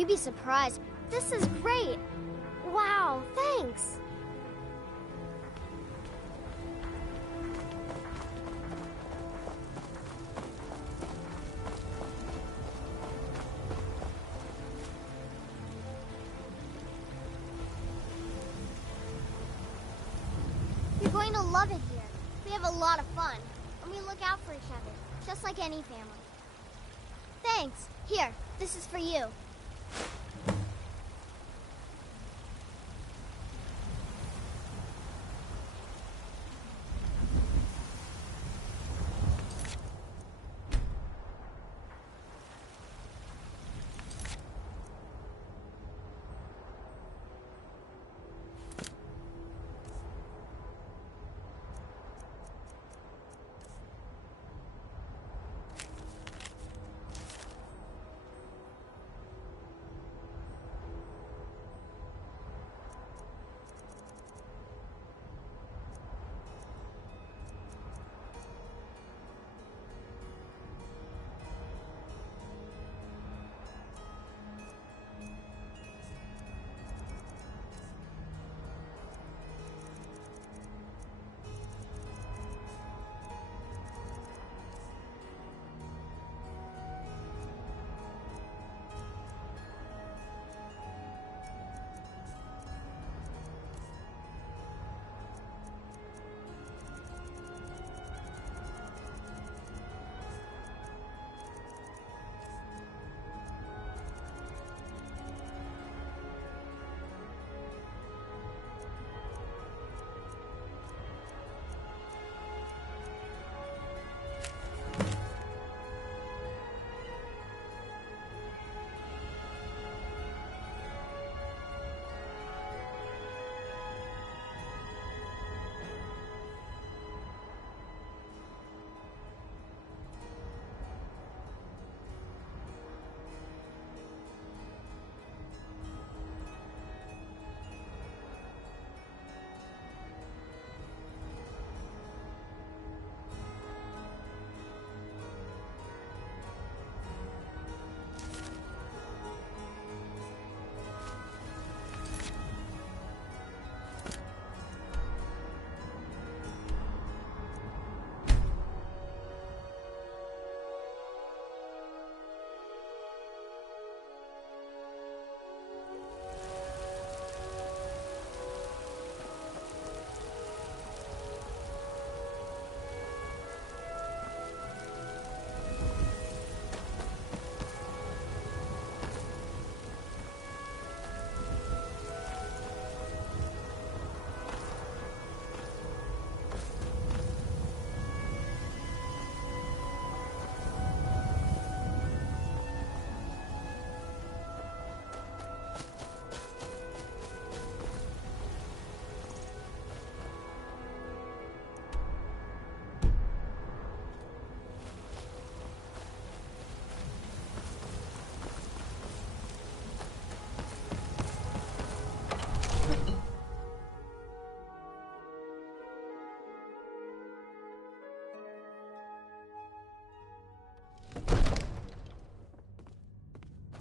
You'd be surprised. This is great. Wow, thanks. You're going to love it here. We have a lot of fun, and we look out for each other, just like any family. Thanks. Here, this is for you.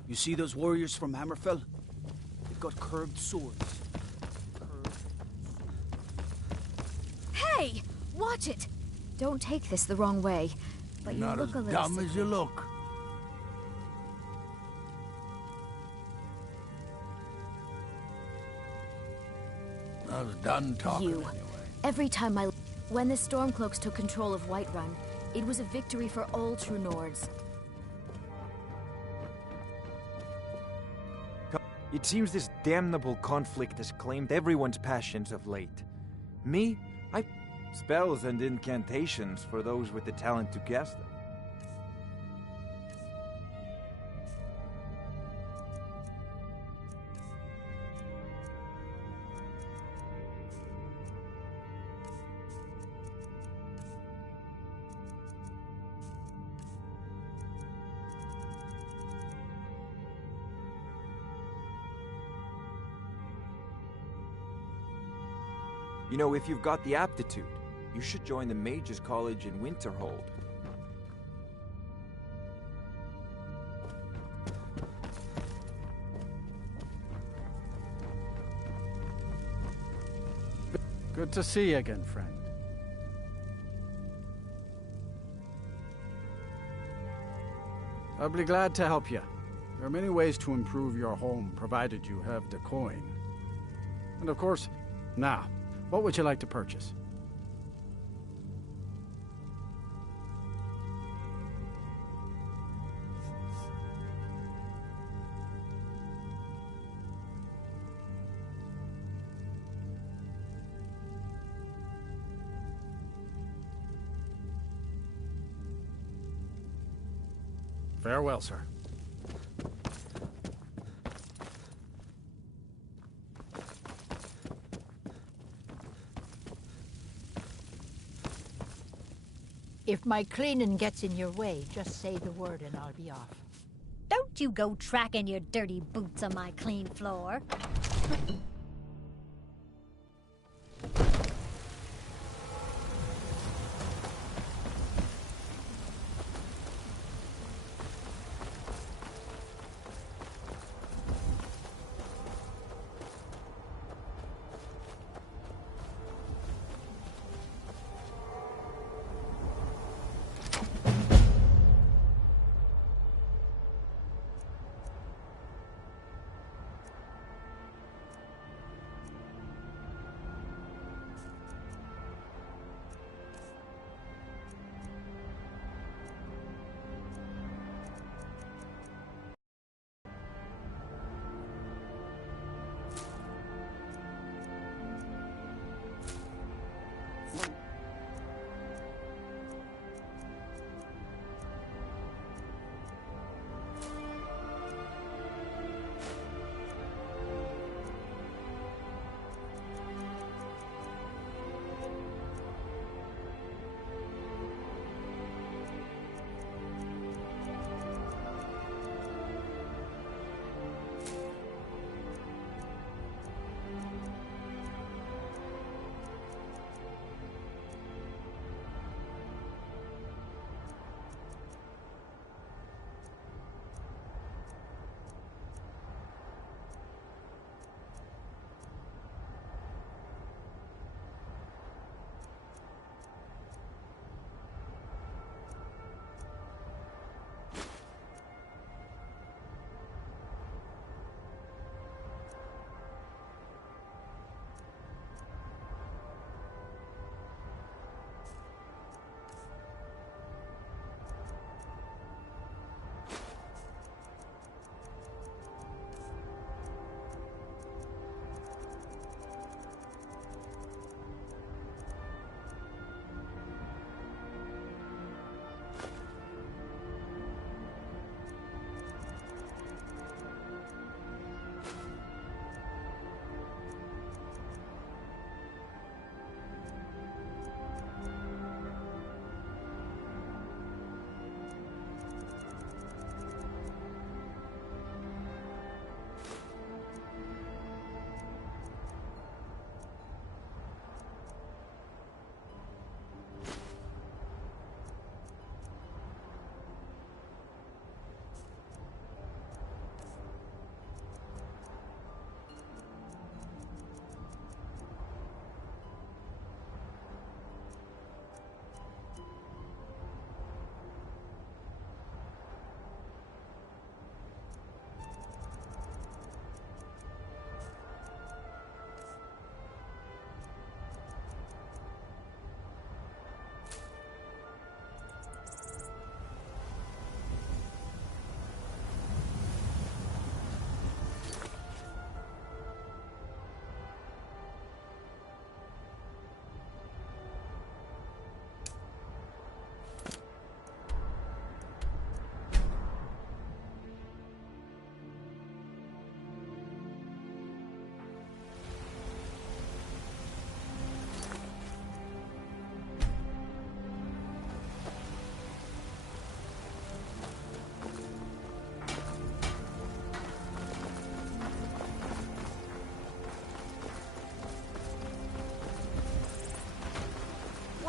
You see those warriors from Hammerfell? They've got curved swords. Hey! Watch it! Don't take this the wrong way, but you Not look as a little dumb as you look. I was done talking anyway. Every time when the Stormcloaks took control of Whiterun, it was a victory for all true Nords. It seems this damnable conflict has claimed everyone's passions of late. Me? I spells and incantations for those with the talent to cast them. You know, if you've got the aptitude, you should join the Mages College in Winterhold. Good to see you again, friend. I'll be glad to help you. There are many ways to improve your home, provided you have the coin. And of course, now, what would you like to purchase? Farewell, sir. If my cleaning gets in your way, just say the word and I'll be off. Don't you go tracking your dirty boots on my clean floor.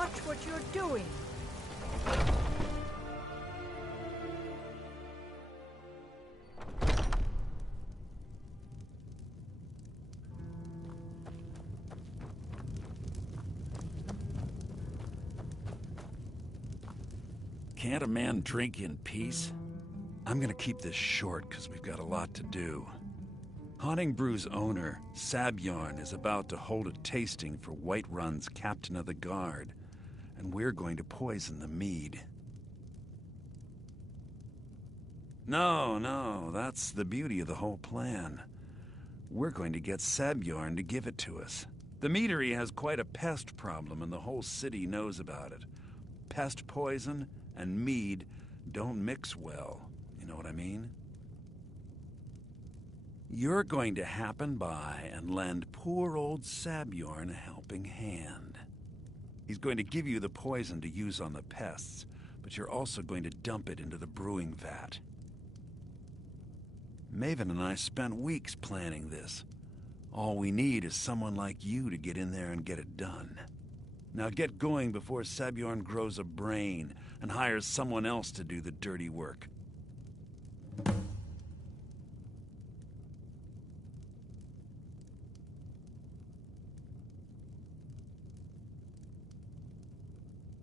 Watch what you're doing. Can't a man drink in peace? I'm gonna keep this short because we've got a lot to do. Haunting Brew's owner, Sabjorn, is about to hold a tasting for Whiterun's Captain of the Guard, and we're going to poison the mead. No, that's the beauty of the whole plan. We're going to get Sabjorn to give it to us. The meadery has quite a pest problem, and the whole city knows about it. Pest poison and mead don't mix well. You know what I mean? You're going to happen by and lend poor old Sabjorn a helping hand. He's going to give you the poison to use on the pests, but you're also going to dump it into the brewing vat. Maven and I spent weeks planning this. All we need is someone like you to get in there and get it done. Now get going before Sabjorn grows a brain and hires someone else to do the dirty work.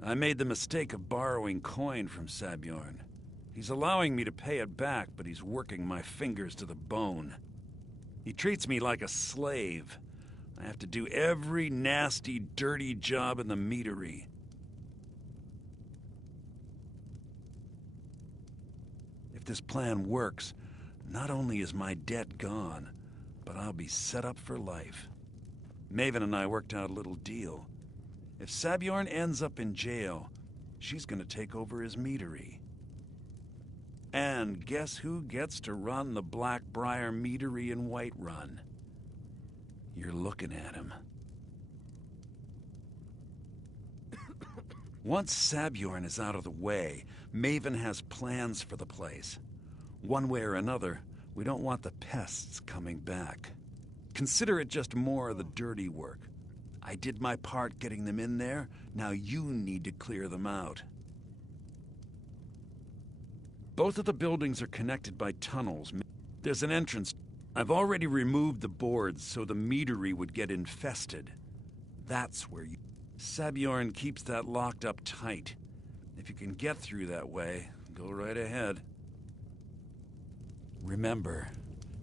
I made the mistake of borrowing coin from Sabjorn. He's allowing me to pay it back, but he's working my fingers to the bone. He treats me like a slave. I have to do every nasty, dirty job in the meadery. If this plan works, not only is my debt gone, but I'll be set up for life. Maven and I worked out a little deal. If Sabjorn ends up in jail, she's going to take over his meadery. And guess who gets to run the Blackbriar meadery in Whiterun? You're looking at him. Once Sabjorn is out of the way, Maven has plans for the place. One way or another, we don't want the pests coming back. Consider it just more of the dirty work. I did my part getting them in there, now you need to clear them out. Both of the buildings are connected by tunnels. There's an entrance. I've already removed the boards so the meadery would get infested. That's where you... Sabjorn keeps that locked up tight. If you can get through that way, go right ahead. Remember,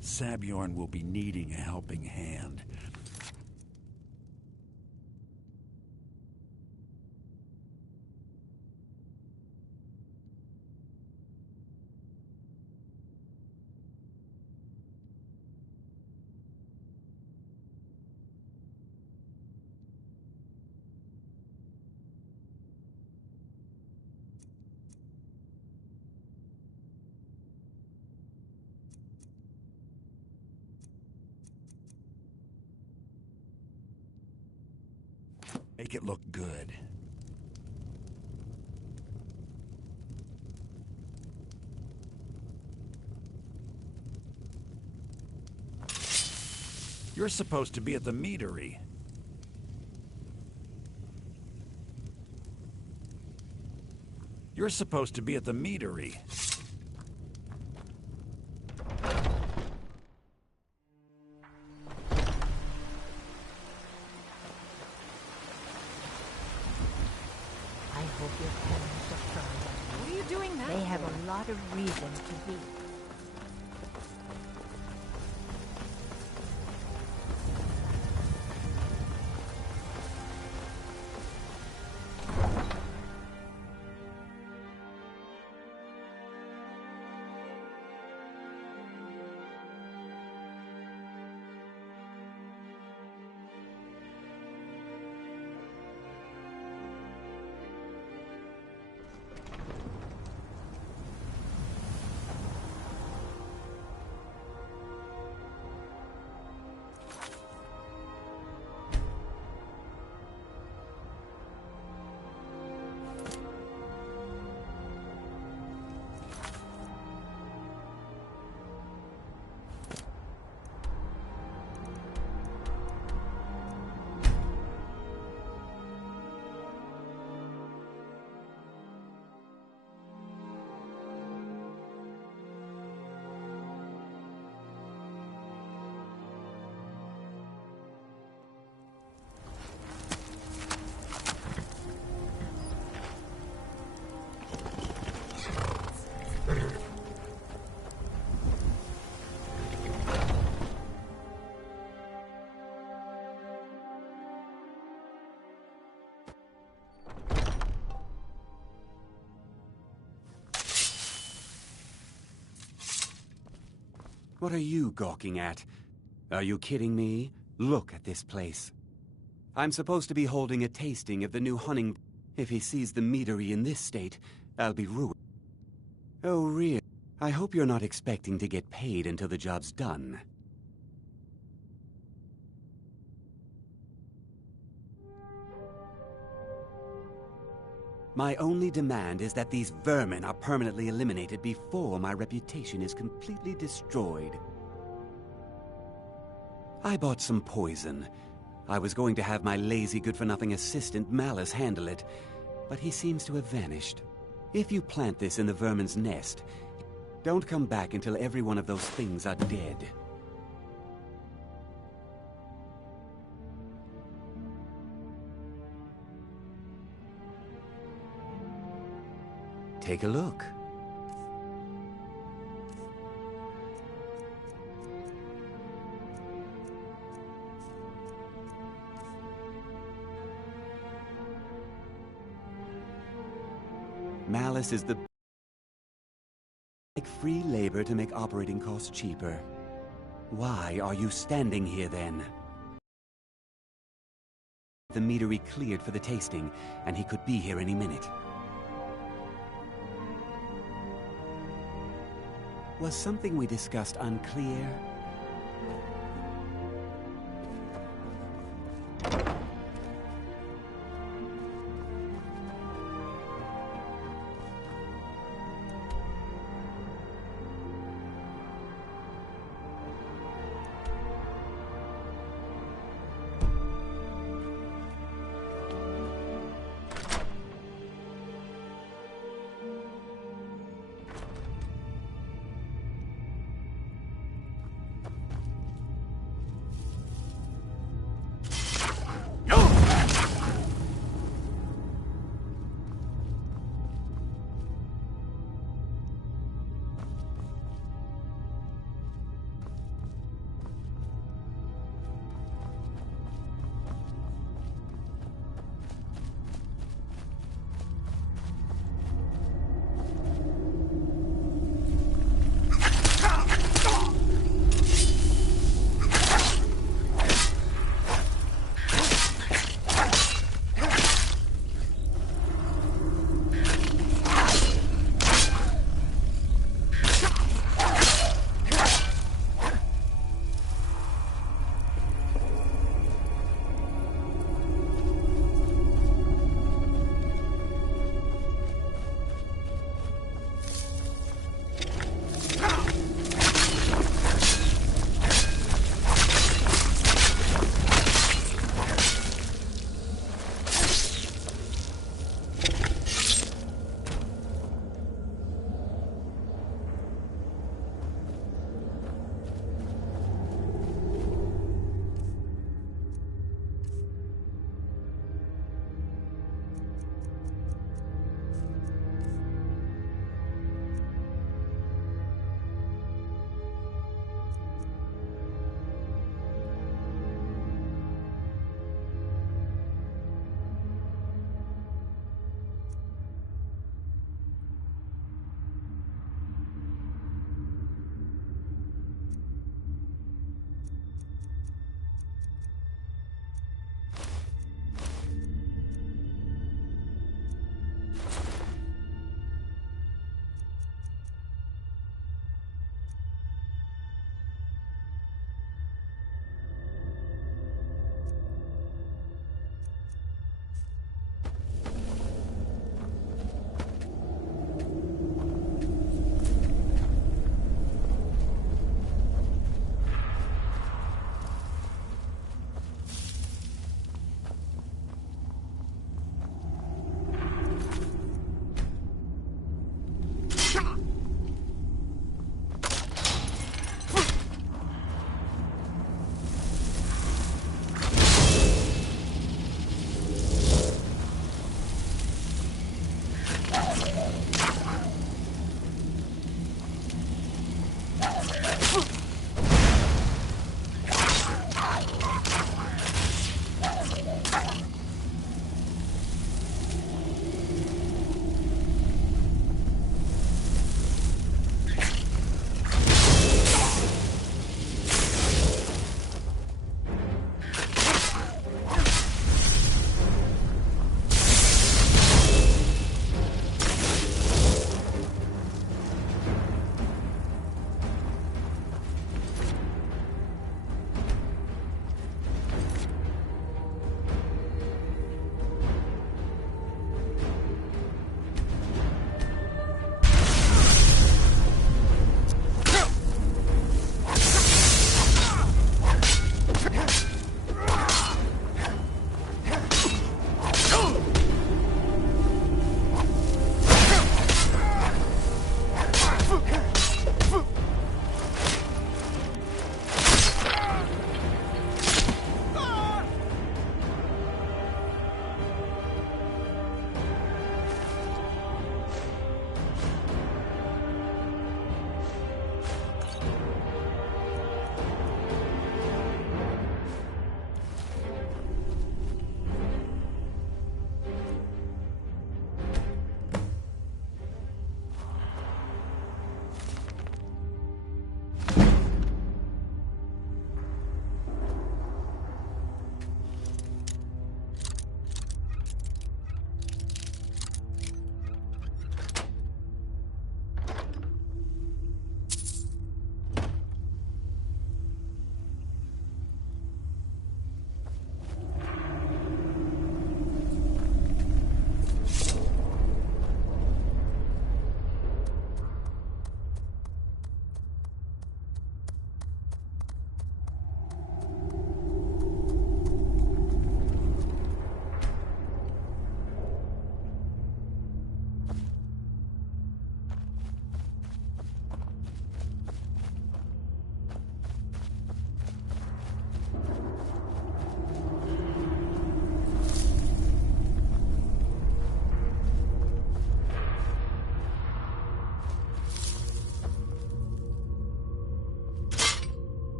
Sabjorn will be needing a helping hand. Make it look good. You're supposed to be at the meadery. You're supposed to be at the meadery. of reason to be. What are you gawking at? Are you kidding me? Look at this place. I'm supposed to be holding a tasting of the new hunting. If he sees the meadery in this state, I'll be ruined. Oh, really? I hope you're not expecting to get paid until the job's done. My only demand is that these vermin are permanently eliminated before my reputation is completely destroyed. I bought some poison. I was going to have my lazy good-for-nothing assistant Malice handle it, but he seems to have vanished. If you plant this in the vermin's nest, don't come back until every one of those things are dead. Take a look. Malice is the like free labor to make operating costs cheaper. Why are you standing here then? The meadery cleared for the tasting, and he could be here any minute. Was something we discussed unclear?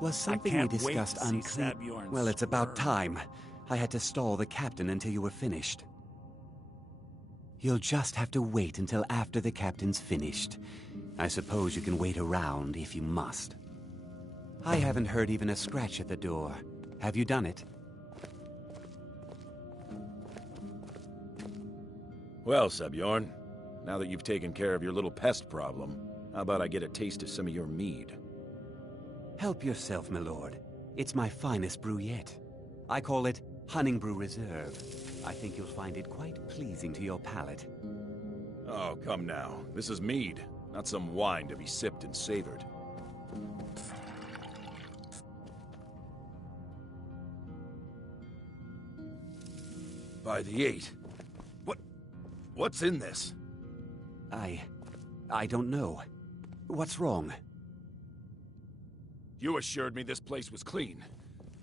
Was something can't we wait discussed to see unclear? Sabjorn Well, it's about squirm. time. I had to stall the captain until you were finished. You'll just have to wait until after the captain's finished. I suppose you can wait around if you must. I haven't heard even a scratch at the door. Have you done it? Well, Sabjorn, now that you've taken care of your little pest problem, how about I get a taste of some of your mead? Help yourself, my lord. It's my finest brew yet. I call it Hunning Brew Reserve. I think you'll find it quite pleasing to your palate. Oh, come now. This is mead, not some wine to be sipped and savored. By the 8. What's in this? I don't know. What's wrong? You assured me this place was clean.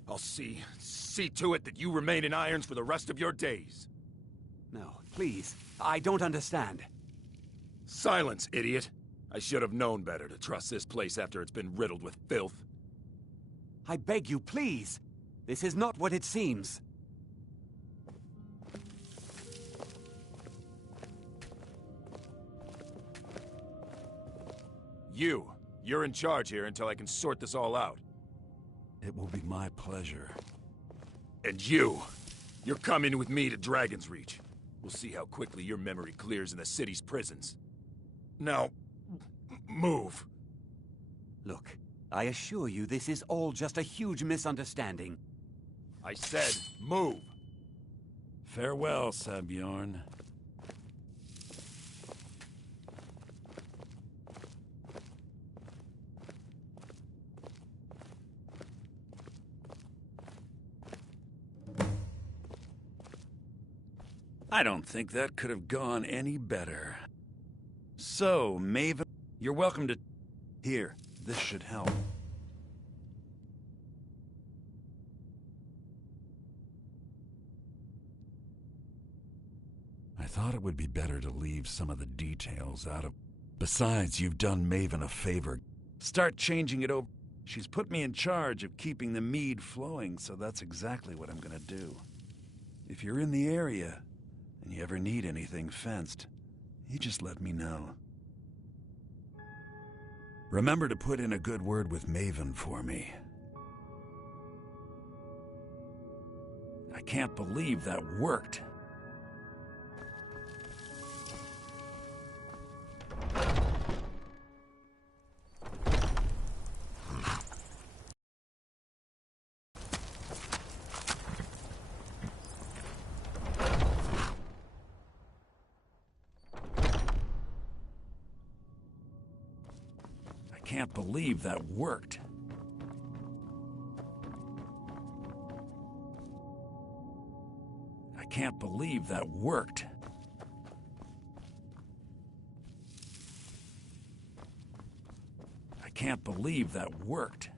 I'll see to it that you remain in irons for the rest of your days. No, please. I don't understand. Silence, idiot. I should have known better to trust this place after it's been riddled with filth. I beg you, please. This is not what it seems. You're in charge here until I can sort this all out. It will be my pleasure. And you're coming with me to Dragon's Reach. We'll see how quickly your memory clears in the city's prisons. Now, move. Look, I assure you this is all just a huge misunderstanding. I said, move. Farewell, Sabjorn. I don't think that could have gone any better. So, Maven, you're welcome to... Here, this should help. I thought it would be better to leave some of the details out of... Besides, you've done Maven a favor. Start changing it over. She's put me in charge of keeping the mead flowing, so that's exactly what I'm gonna do. If you're in the area, and you ever need anything fenced, you just let me know. Remember to put in a good word with Maven for me. I can't believe that worked. I can't believe that worked. I can't believe that worked. I can't believe that worked.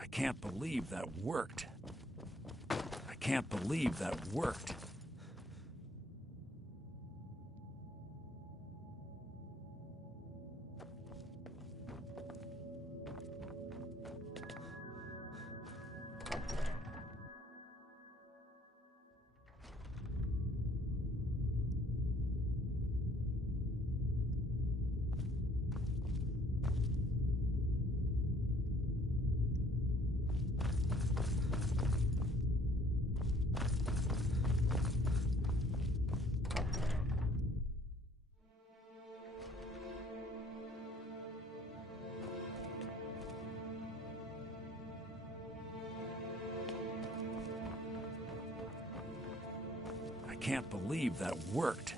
I can't believe that worked. I can't believe that worked. I can't believe that worked.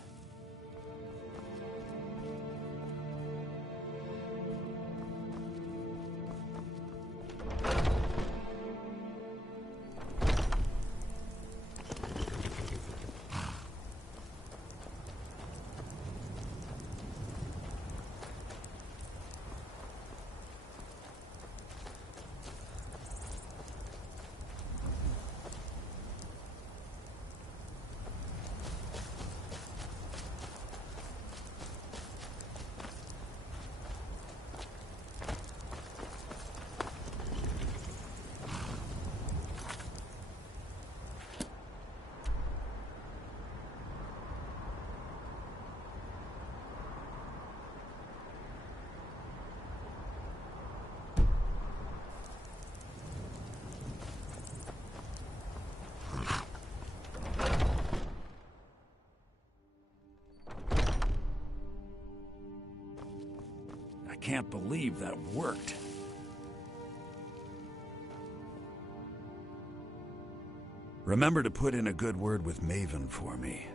can't believe that worked. Remember to put in a good word with Maven for me.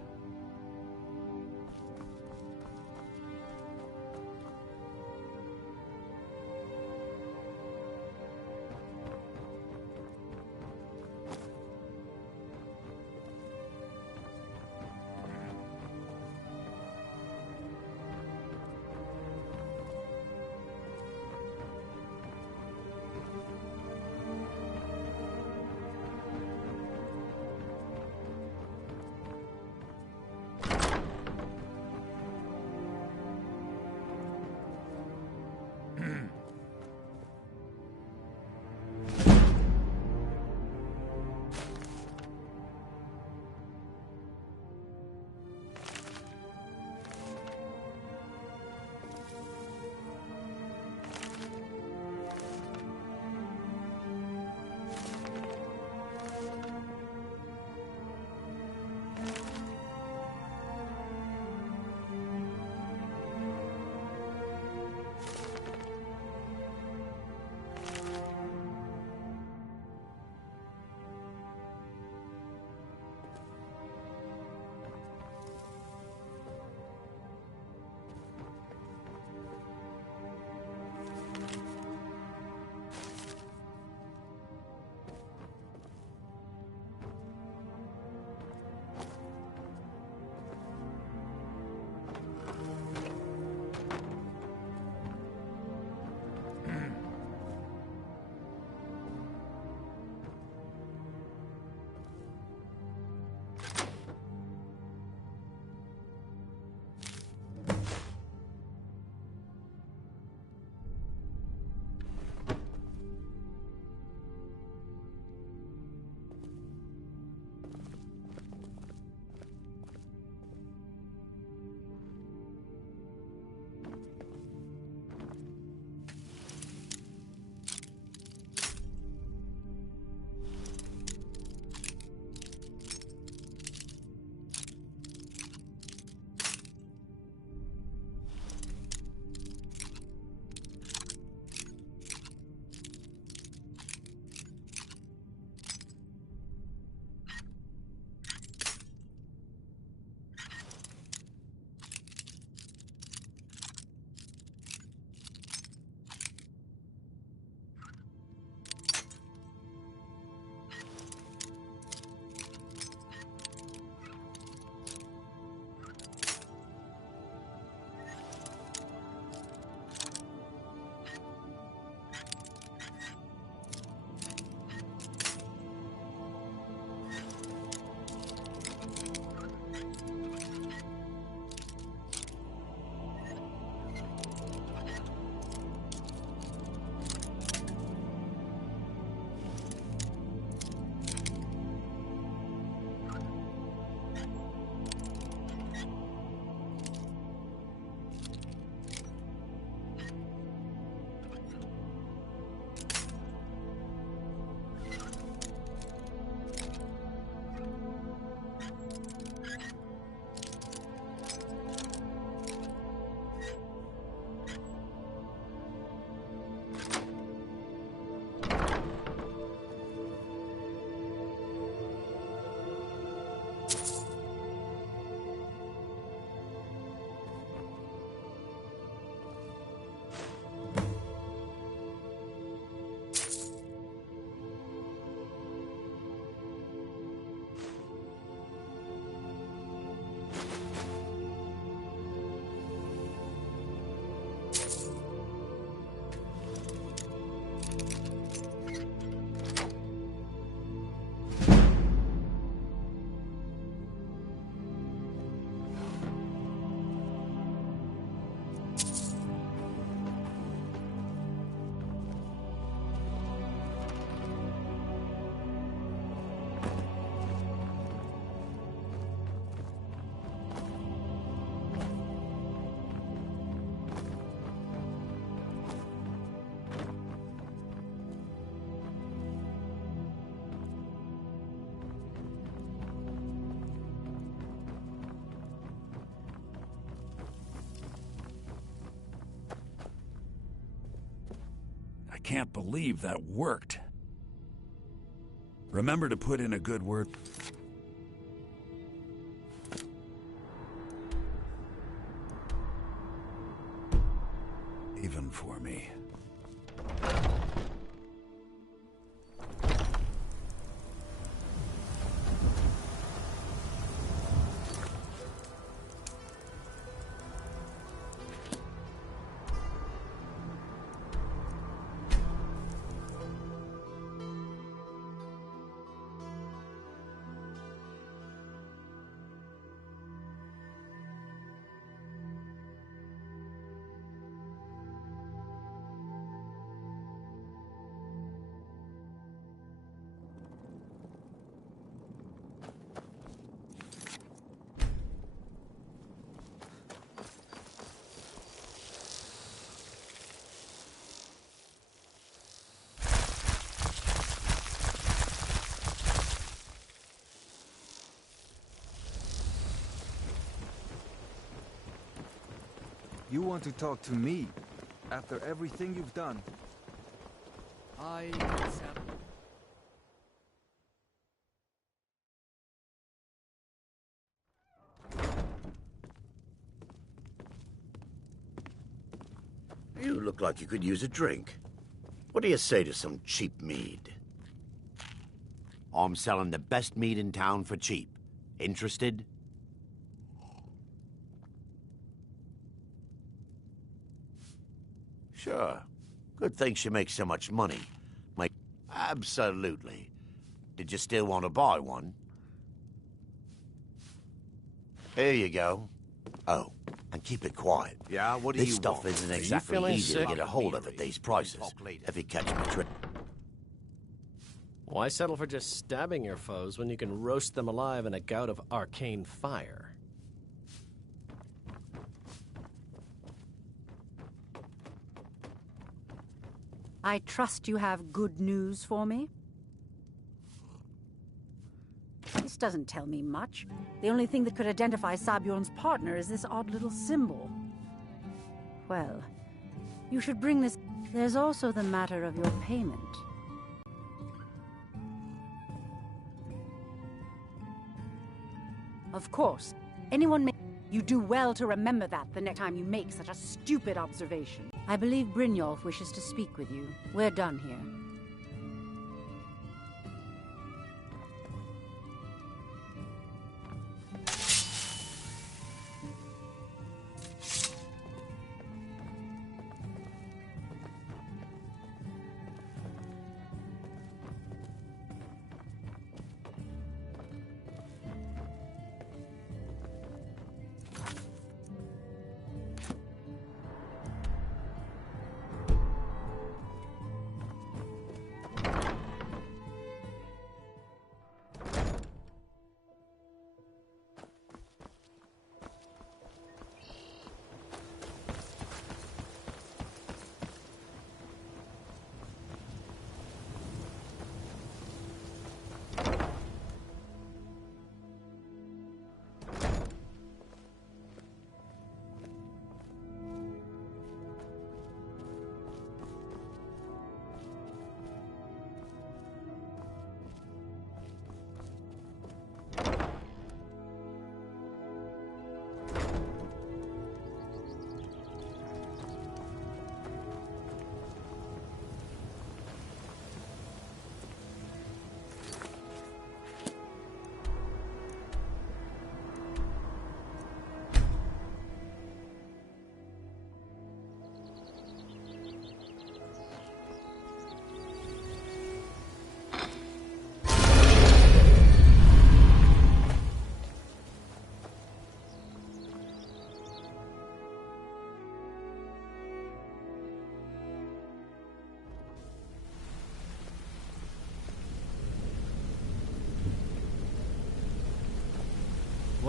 can't believe that worked. Remember to put in a good word. Even for me. You want to talk to me after everything you've done? You look like you could use a drink. What do you say to some cheap mead? I'm selling the best mead in town for cheap. Interested? Sure. Good thing she makes so much money. Absolutely. Did you still want to buy one? Here you go. Oh, and keep it quiet. Yeah, what do this you stuff want? isn't Are you exactly feeling easy to sick? get a hold of at these prices. If you catch me tripping. Why settle for just stabbing your foes when you can roast them alive in a gout of arcane fire? I trust you have good news for me? This doesn't tell me much. The only thing that could identify Sabjorn's partner is this odd little symbol. Well, you should bring this... There's also the matter of your payment. Of course, anyone may... You do well to remember that the next time you make such a stupid observation. I believe Brynjolf wishes to speak with you. We're done here.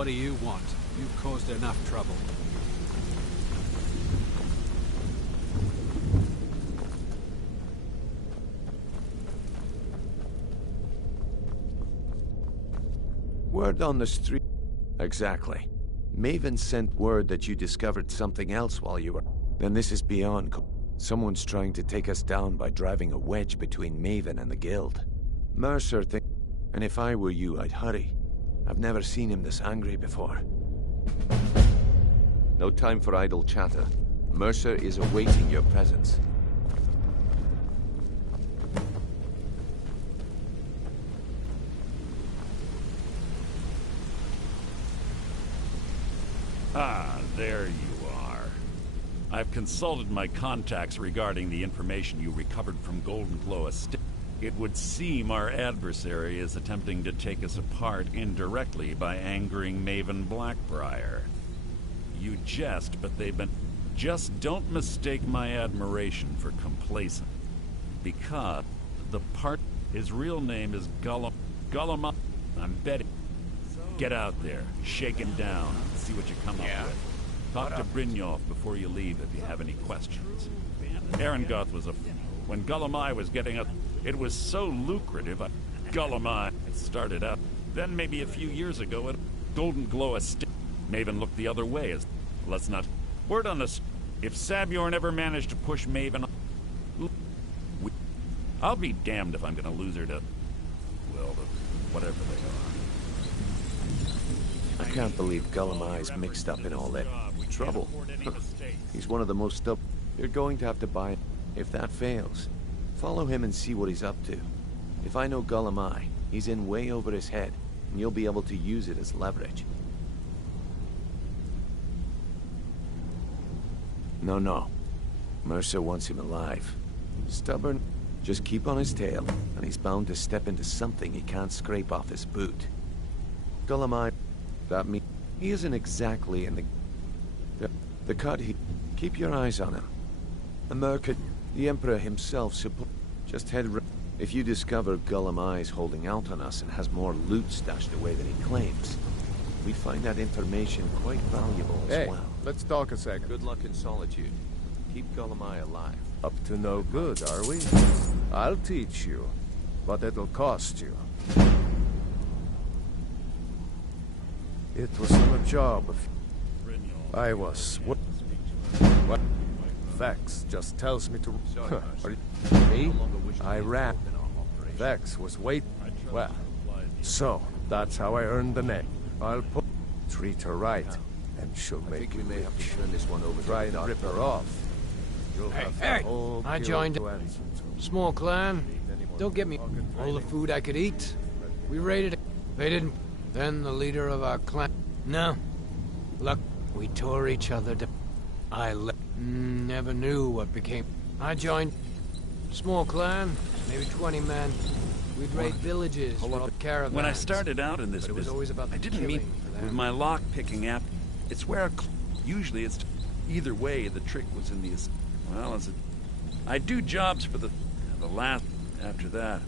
What do you want? You've caused enough trouble. Word on the street. Exactly. Maven sent word that you discovered something else while you were... Then this is beyond... Someone's trying to take us down by driving a wedge between Maven and the Guild. Mercer thinks... And if I were you, I'd hurry. I've never seen him this angry before. No time for idle chatter. Mercer is awaiting your presence. Ah, there you are. I've consulted my contacts regarding the information you recovered from Golden Glow Estate. It would seem our adversary is attempting to take us apart indirectly by angering Maven Blackbriar. You jest, but they've been... Just don't mistake my admiration for complacent. Because his real name is Gullum... I'm betting. Get out there, shake him down, see what you come up with. Talk to Brynjolf before you leave if you have any questions. Arengoth was a... When Gullumai was getting a... It was so lucrative, Gullumai started out. Then maybe a few years ago at Golden Glow Estate, Maven looked the other way as... Let's not... Word on this. If Sabjorn ever managed to push Maven... I'll be damned if I'm gonna lose her to... Well, whatever they are. I can't believe Gullumai's mixed up in all that trouble. He's one of the most up... You're going to have to buy... If that fails, follow him and see what he's up to. If I know Gullumai, he's in way over his head, and you'll be able to use it as leverage. No. Mercer wants him alive. Stubborn, just keep on his tail, and he's bound to step into something he can't scrape off his boot. Gullumai, that means he isn't exactly in the cut. Keep your eyes on him. America, the Emperor himself, just head. If you discover Gullumai's holding out on us and has more loot stashed away than he claims, we find that information quite valuable as well. Let's talk a sec. Good luck in solitude. Keep Gullumai alive. Up to no good, are we? I'll teach you, but it'll cost you. It was a job. I was... What? Vex just tells me to... Me? I ran. Vex was wait... Well, so, that's how I earned the name. I'll treat her right, and she'll make you may have to turn this one over. Try and rip her off. Hey, I joined a small clan. Don't get me all the food I could eat. We raided it. They didn't. Then the leader of our clan... No. Look, we tore each other to... I never knew what became... I joined small clan, maybe 20 men. We'd raid villages, rob caravans. When I started out in this business, I didn't mean with my lock-picking app. It's where usually it's either way. The trick was in the well, I do jobs for the last. After that,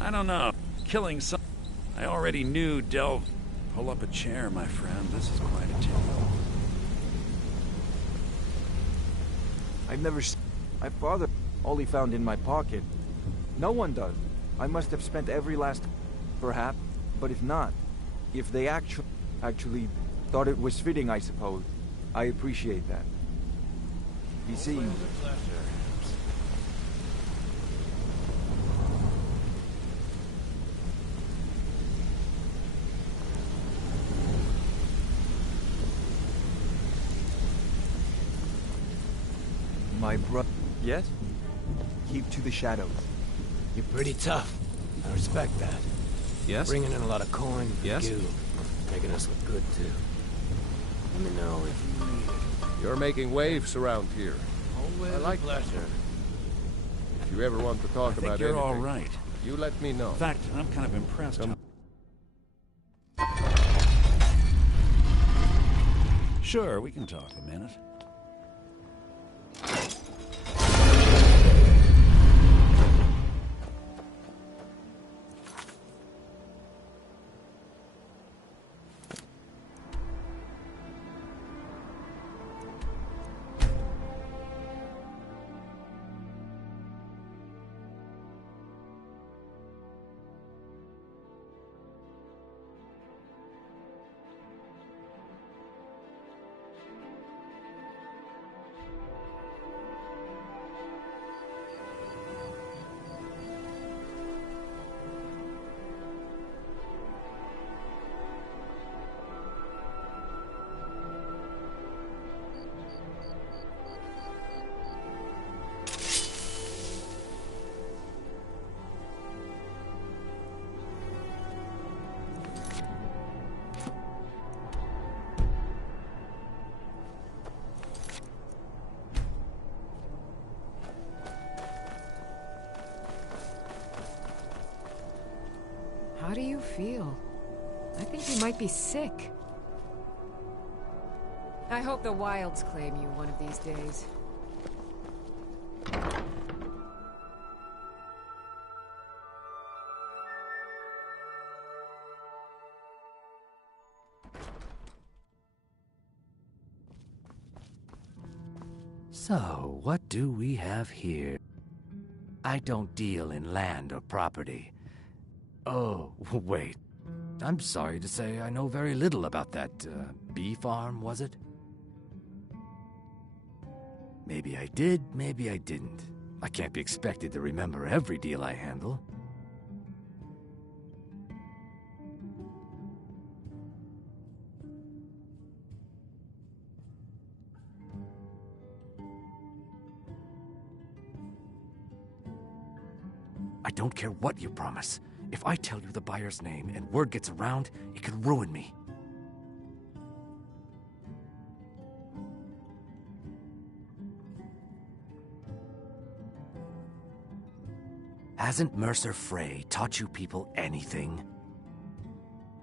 I don't know. Killing some. I already knew. Delve. Pull up a chair, my friend. This is quite a tale. I've never. My father. All he found in my pocket. No one does. I must have spent every last... Perhaps. But if not, if they actually thought it was fitting, I suppose. I appreciate that. He seems... My brother... Yes? Keep to the shadows. You're pretty tough. I respect that. Yes? Bringing in a lot of coin. Yes? You. Making us look good, too. Let me know if you need it. You're making waves around here. Always I like a pleasure. If you ever want to talk I think about you're anything, all right. You let me know. In fact, I'm kind of impressed. Sure, we can talk a minute. How do you feel? I think you might be sick. I hope the wilds claim you one of these days. So, what do we have here? I don't deal in land or property. Oh, wait. I'm sorry to say I know very little about that, bee farm, was it? Maybe I did, maybe I didn't. I can't be expected to remember every deal I handle. I don't care what you promise. If I tell you the buyer's name and word gets around, it could ruin me. Hasn't Mercer Frey taught you people anything?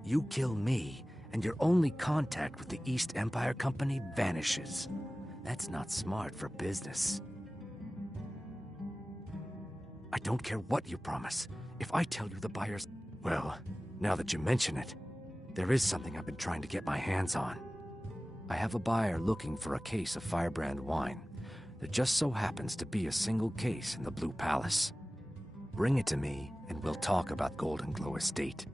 You kill me, and your only contact with the East Empire Company vanishes. That's not smart for business. I don't care what you promise. If I tell you the buyer's... Well, now that you mention it, there is something I've been trying to get my hands on. I have a buyer looking for a case of Firebrand wine. There just so happens to be a single case in the Blue Palace. Bring it to me, and we'll talk about Golden Glow Estate.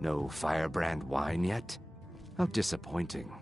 No Firebrand wine yet? How disappointing.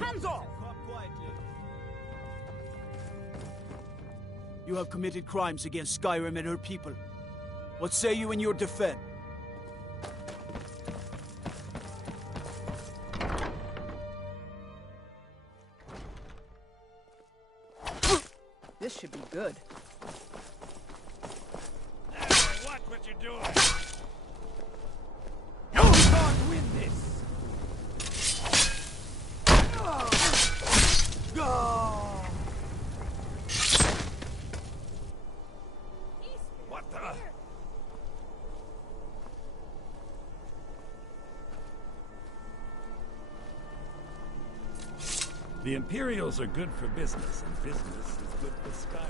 Hands off! Come quietly. You have committed crimes against Skyrim and her people. What say you in your defense? This should be good. Watch what you're doing! You can't win this! What the? The Imperials are good for business, and business is good for Skyrim.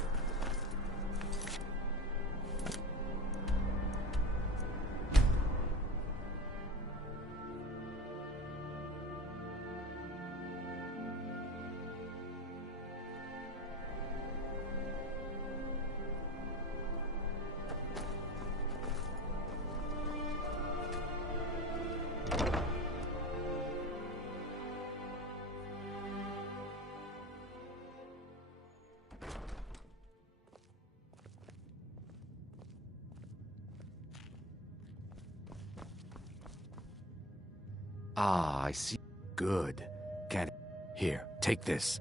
Ah, I see. Good. Can't... Here, take this.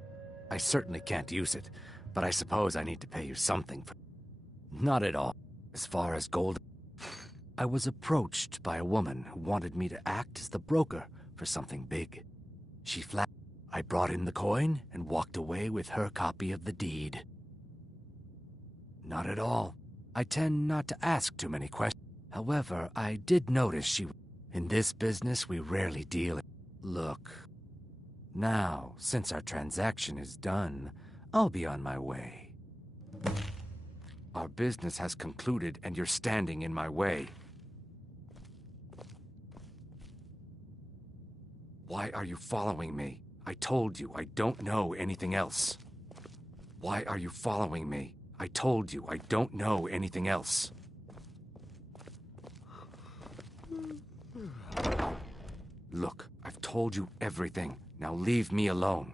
I certainly can't use it, but I suppose I need to pay you something for... Not at all. As far as gold... I was approached by a woman who wanted me to act as the broker for something big. She flat... I brought in the coin and walked away with her copy of the deed. Not at all. I tend not to ask too many questions. However, I did notice she... In this business, we rarely deal... Look. Now, since our transaction is done, I'll be on my way. Our business has concluded and you're standing in my way. Why are you following me? I told you I don't know anything else. Why are you following me? I told you I don't know anything else. Look, I've told you everything. Now leave me alone.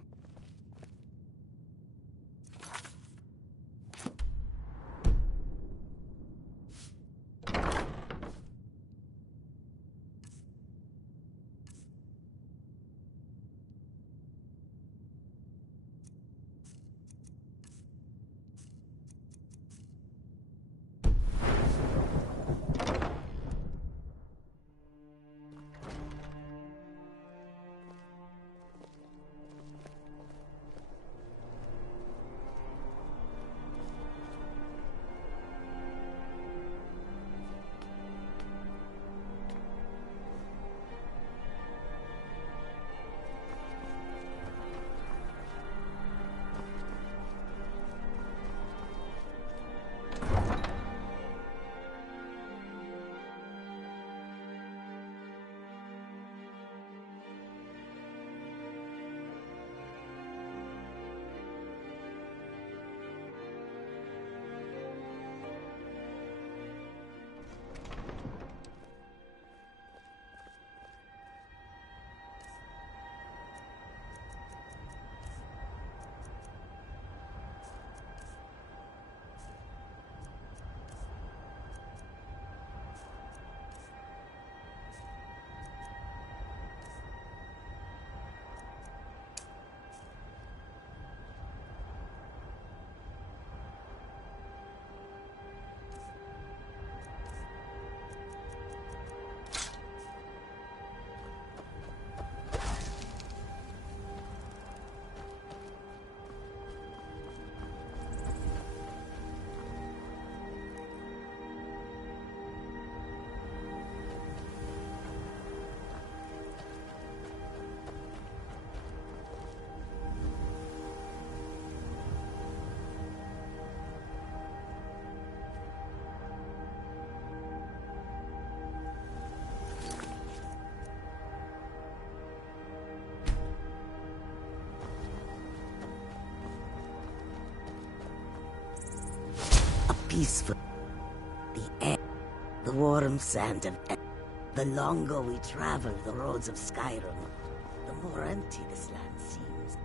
Peaceful. The air, the warm sand of... The longer we travel the roads of Skyrim, the more empty this land seems.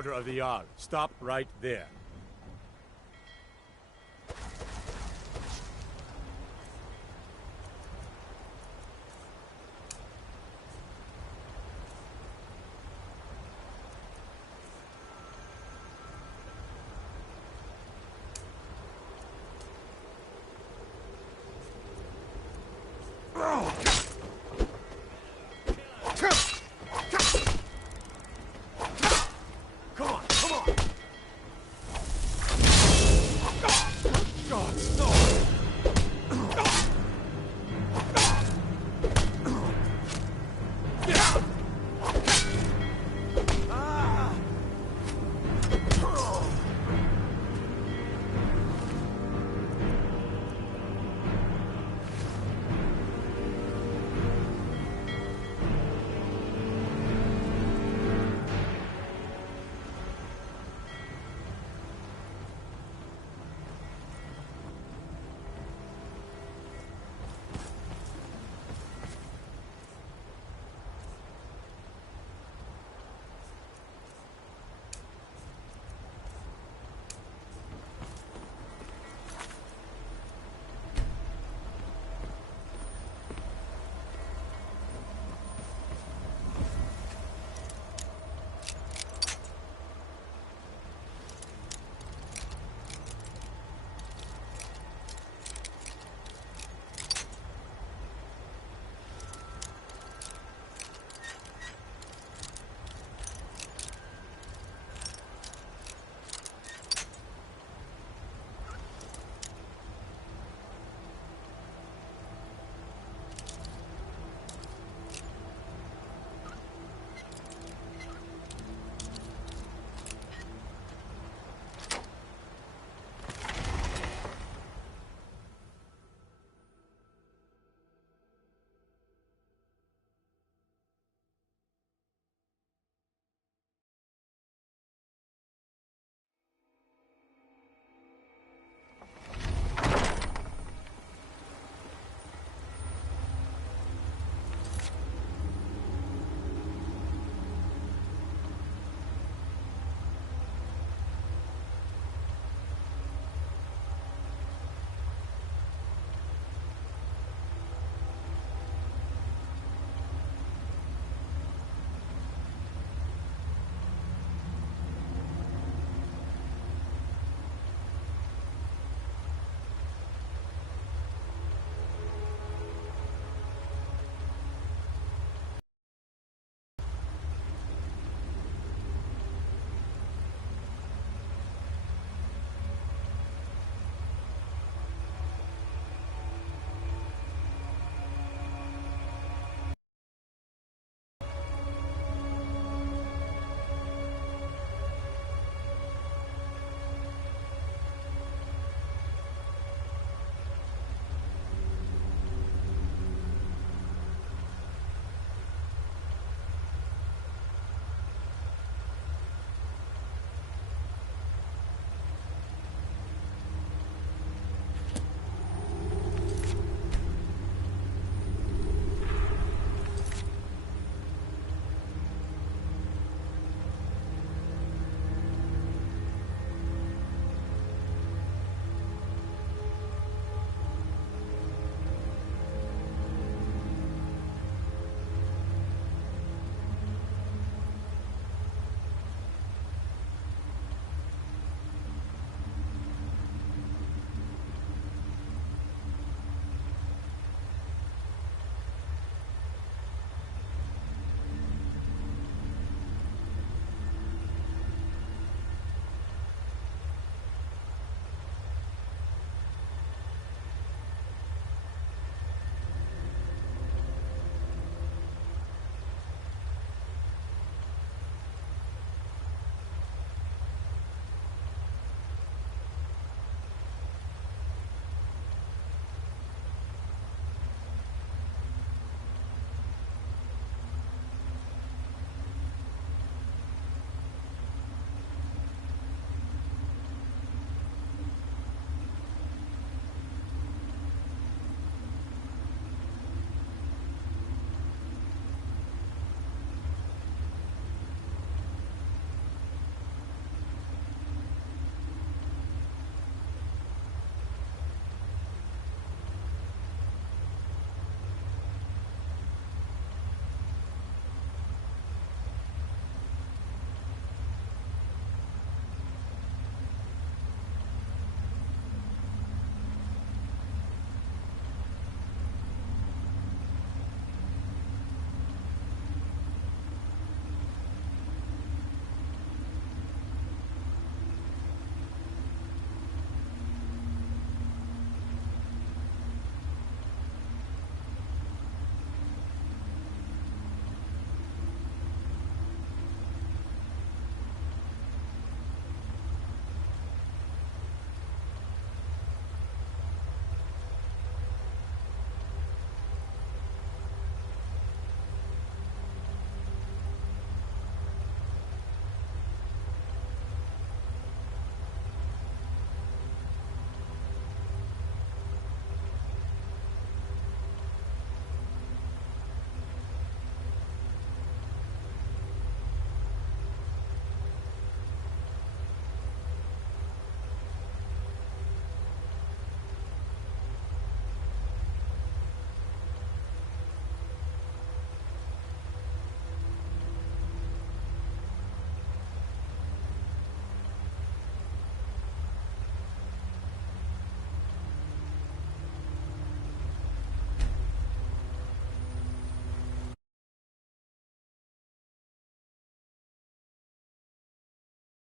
order of the Jarl. Stop right there.